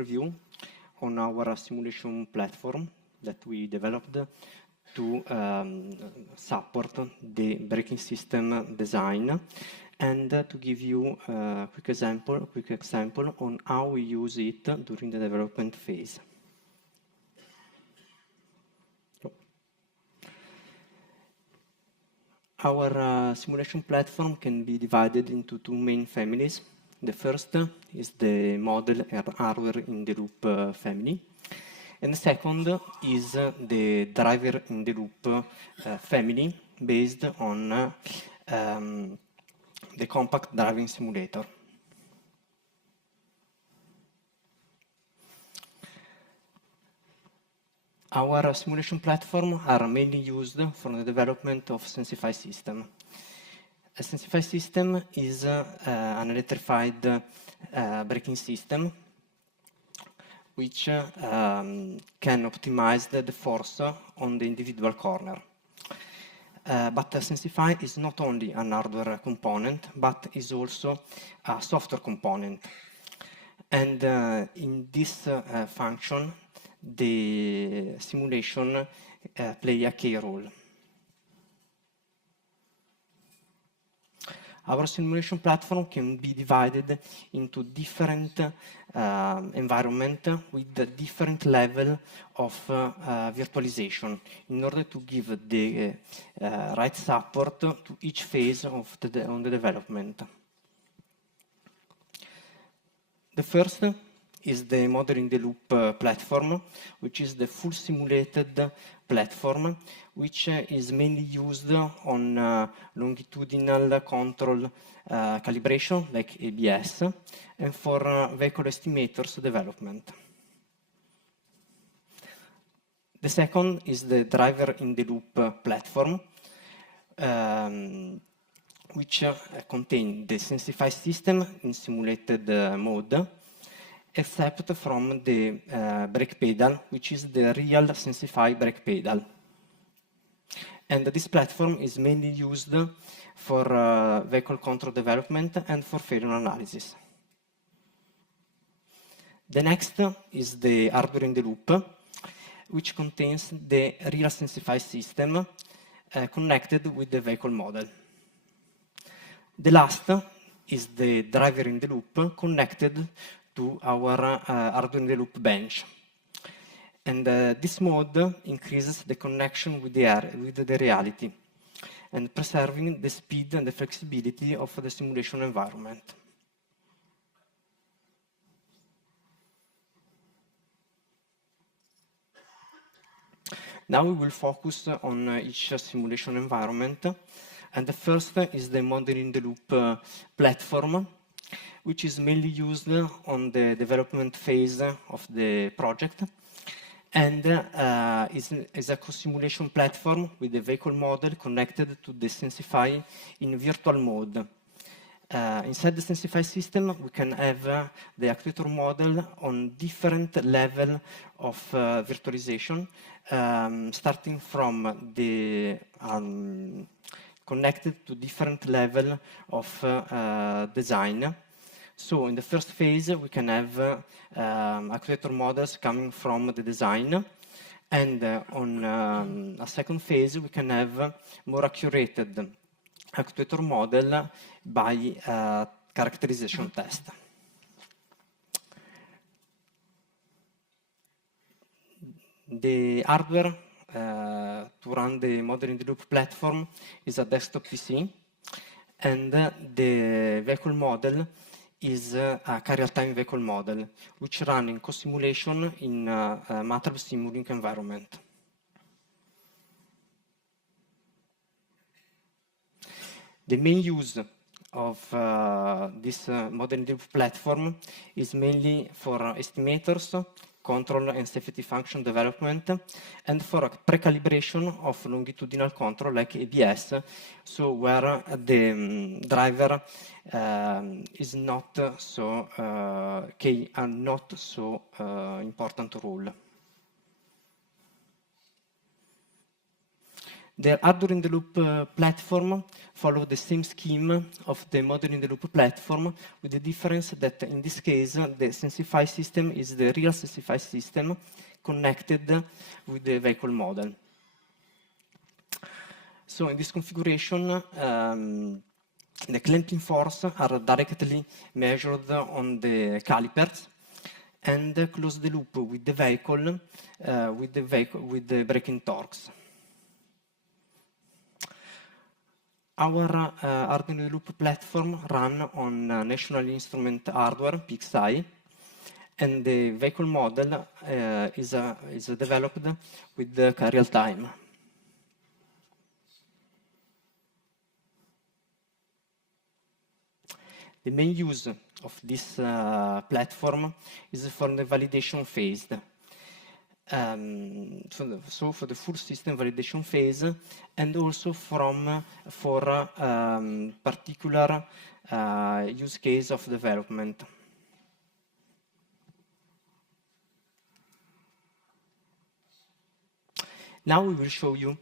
overview on our simulation platform that we developed to support the braking system design, and to give you a quick example on how we use it during the development phase. Our simulation platform can be divided into two main families. The first is the model and hardware in the loop family. And the second is the driver in the loop family based on the compact driving simulator. Our simulation platform are mainly used for the development of Sensify system. A Sensify system is an electrified braking system which can optimize the force on the individual corner. But Sensify is not only an hardware component, but is also a software component. And in this function, the simulation play a key role. Our simulation platform can be divided into different environments with a different level of virtualization in order to give the right support to each phase of the development. The first is the model in the loop platform, which is the full simulated platform, which is mainly used on longitudinal control calibration, like ABS, and for vehicle estimators development. The second is the driver in the loop platform, which contains the Sensify system in simulated mode, except from the brake pedal, which is the real Sensify brake pedal. And this platform is mainly used for vehicle control development and for failure analysis. The next is the hardware in the loop, which contains the real Sensify system connected with the vehicle model. The last is the driver in the loop connected to our hardware in the loop bench. And this mode increases the connection with the reality and preserving the speed and the flexibility of the simulation environment. Now we will focus on each simulation environment. And the first is the model in the loop platform, which is mainly used on the development phase of the project, and is a co-simulation platform with the vehicle model connected to the Sensify in virtual mode. Inside the Sensify system, we can have the actuator model on different level of virtualization, starting from the connected to different level of design. So in the first phase, we can have actuator models coming from the design. And on a second phase, we can have more accurate actuator model by characterization test. The hardware to run the model in the loop platform is a desktop PC, and the vehicle model is a real-time vehicle model, which run in co-simulation in a MATLAB Simulink environment. The main use of this model in the loop platform is mainly for estimators, control and safety function development, and for pre-calibration of longitudinal control like ABS, so where the driver is not so important role. The hardware-in-the-loop platform follows the same scheme of the model-in-the-loop platform, with the difference that in this case, the Sensify system is the real Sensify system connected with the vehicle model. So in this configuration, the clamping force are directly measured on the calipers and close the loop with the vehicle, with the braking torques. Our hardware-in-the-loop platform run on National Instrument hardware, PXI, and the vehicle model is developed with the Caresia time. The main use of this platform is for the validation phase. So for the full system validation phase, and also for particular use case of development. Now we will show you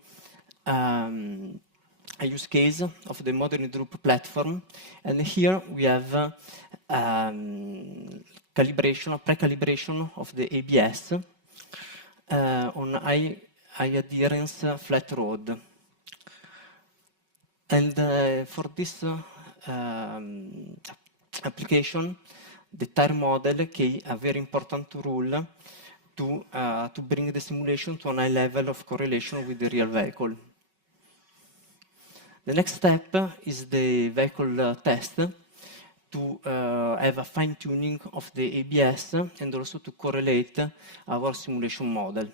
a use case of the model-in-the-loop platform, and here we have pre-calibration of the ABS on high adherence flat road. And for this application, the tire model key a very important rule to bring the simulation to a high level of correlation with the real vehicle. The next step is the vehicle test to have a fine-tuning of the ABS and also to correlate our simulation model.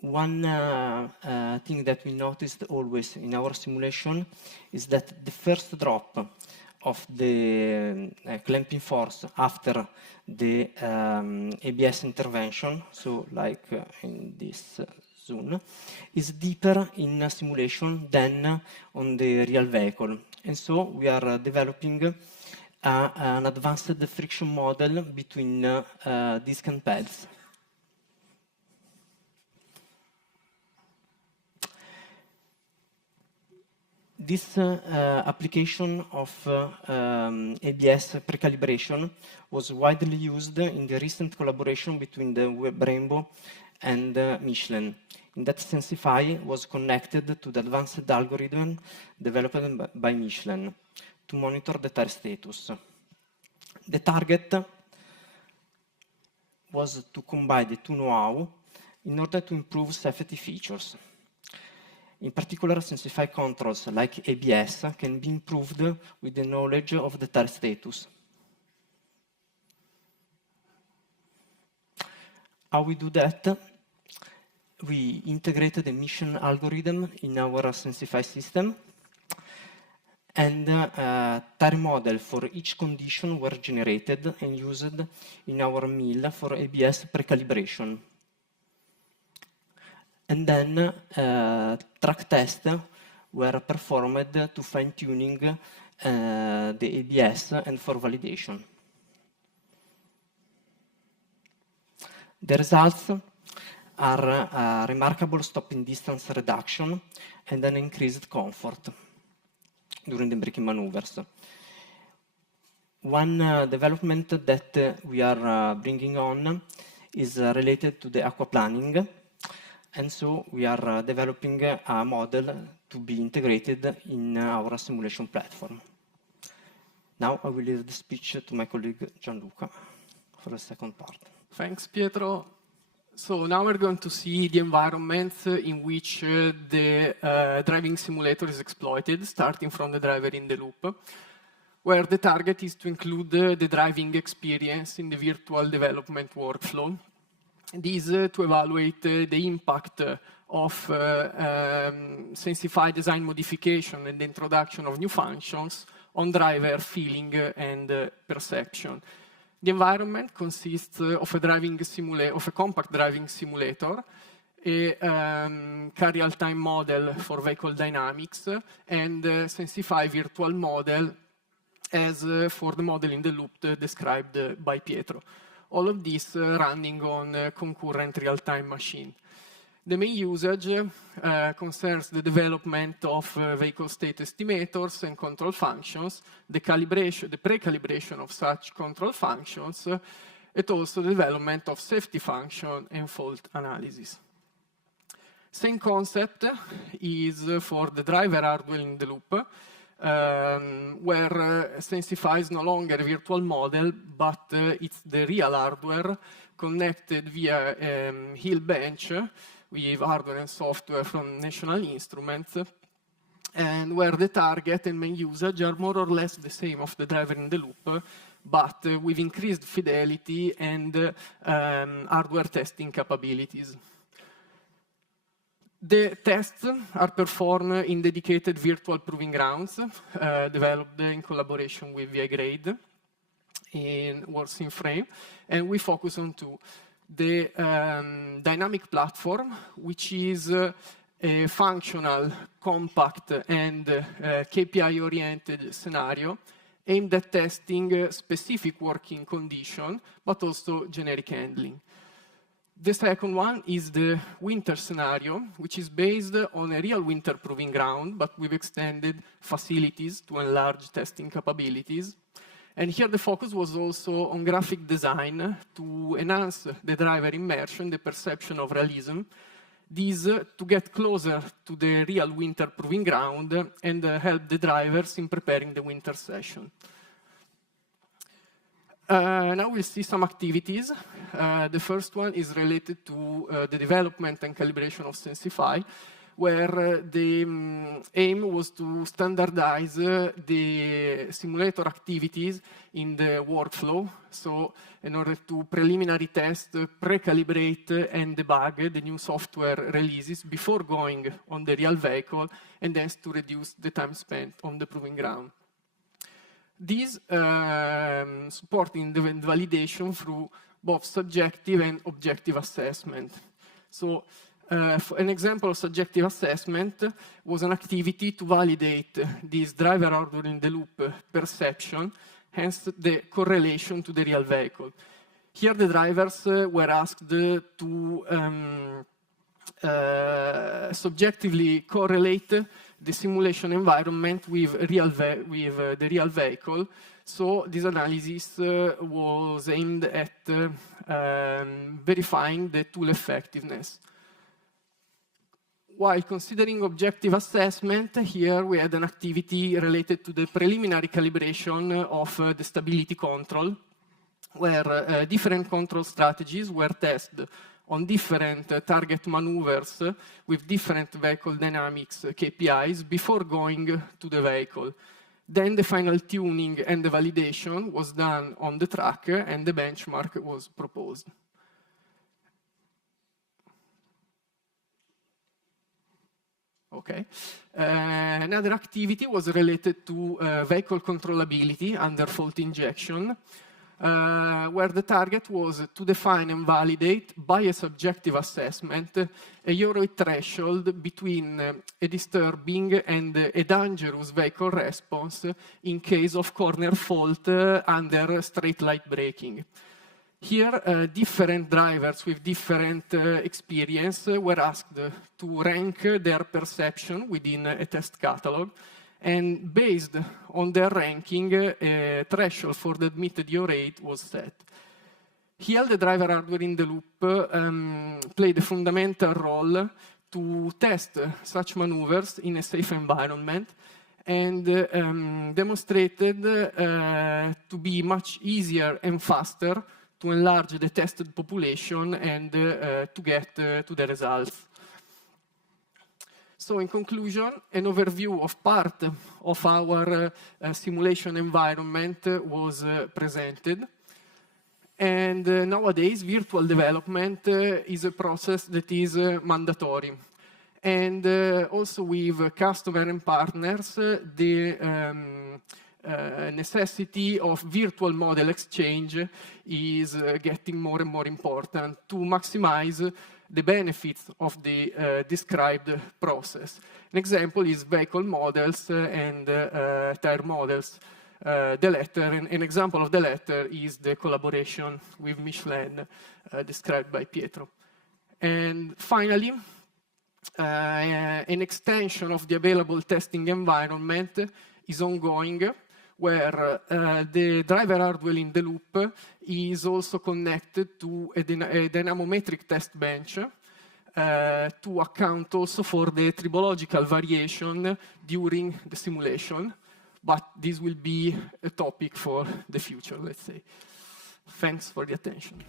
One thing that we noticed always in our simulation is that the first drop of the clamping force after the ABS intervention, so like in this zone, is deeper in simulation than on the real vehicle. And so we are developing an advanced friction model between disc and pads. This application of ABS pre-calibration was widely used in the recent collaboration between the Brembo and Michelin. In that Sensify was connected to the advanced algorithm developed by Michelin to monitor the tire status. The target was to combine the two know-how in order to improve safety features. In particular, Sensify controls like ABS can be improved with the knowledge of the tire status. How we do that? We integrated the Michelin algorithm in our Sensify system, and tire model for each condition were generated and used in our mill for ABS pre-calibration. And then track tests were performed to fine-tuning the ABS and for validation. The results are a remarkable stopping distance reduction and an increased comfort during the braking maneuvers. One development that we are bringing on is related to the aquaplaning, and so we are developing a model to be integrated in our simulation platform. Now I will leave the speech to my colleague Gianluca for the second part. Thanks, Pietro. So now we're going to see the environments in which the driving simulator is exploited, starting from the driver in the loop, where the target is to include the driving experience in the virtual development workflow. This to evaluate the impact of Sensify design modification and the introduction of new functions on driver feeling and perception. The environment consists of a compact driving simulator, a Caresia time model for vehicle dynamics, and a Sensify virtual model as for the model in the loop described by Pietro. All of this running on a concurrent real-time machine. The main usage concerns the development of vehicle state estimators and control functions, the pre-calibration of such control functions, and also the development of safety function and fault analysis. Same concept is for the driver hardware in the loop, where Sensify is no longer a virtual model, but it's the real hardware connected via HiL bench with hardware and software from National Instruments, and where the target and main usage are more or less the same of the driver in the loop, but with increased fidelity and hardware testing capabilities. The tests are performed in dedicated virtual proving grounds, developed in collaboration with ViGrade in Works in Frame, and we focus on two. The dynamic platform, which is a functional, compact, and KPI-oriented scenario aimed at testing specific working condition, but also generic handling. The second one is the winter scenario, which is based on a real winter proving ground, but with extended facilities to enlarge testing capabilities. And here the focus was also on graphic design to enhance the driver immersion, the perception of realism, this to get closer to the real winter proving ground and help the drivers in preparing the winter session. Now we'll see some activities. The first one is related to the development and calibration of Sensify, where the aim was to standardize the simulator activities in the workflow. So in order to preliminary test, pre-calibrate and debug the new software releases before going on the real vehicle, and then to reduce the time spent on the proving ground. These supporting the validation through both subjective and objective assessment. So an example of subjective assessment was an activity to validate this driver hardware in the loop perception, hence the correlation to the real vehicle. Here the drivers were asked to subjectively correlate the simulation environment with the real vehicle. So this analysis was aimed at verifying the tool effectiveness. While considering objective assessment, here we had an activity related to the preliminary calibration of the stability control, where different control strategies were tested on different target maneuvers with different vehicle dynamics KPIs before going to the vehicle. Then the final tuning and the validation was done on the track and the benchmark was proposed. Okay. Another activity was related to vehicle controllability under fault injection, where the target was to define and validate by a subjective assessment a Euro threshold between a disturbing and a dangerous vehicle response in case of corner fault under straight light braking. Here, different drivers with different experience were asked to rank their perception within a test catalog, and based on their ranking, a threshold for the admitted yaw rate was set. Here, the driver hardware in the loop played a fundamental role to test such maneuvers in a safe environment, and demonstrated to be much easier and faster to enlarge the tested population and to get to the results. So in conclusion, an overview of part of our simulation environment was presented. And nowadays, virtual development is a process that is mandatory. And also with customer and partners, the necessity of virtual model exchange is getting more and more important to maximize the benefits of the described process. An example is vehicle models and tire models. The latter, an example of the latter is the collaboration with Michelin described by Pietro. And finally, an extension of the available testing environment is ongoing, where the driver hardware in the loop is also connected to a dynamometric test bench to account also for the tribological variation during the simulation. But this will be a topic for the future, let's say. Thanks for the attention.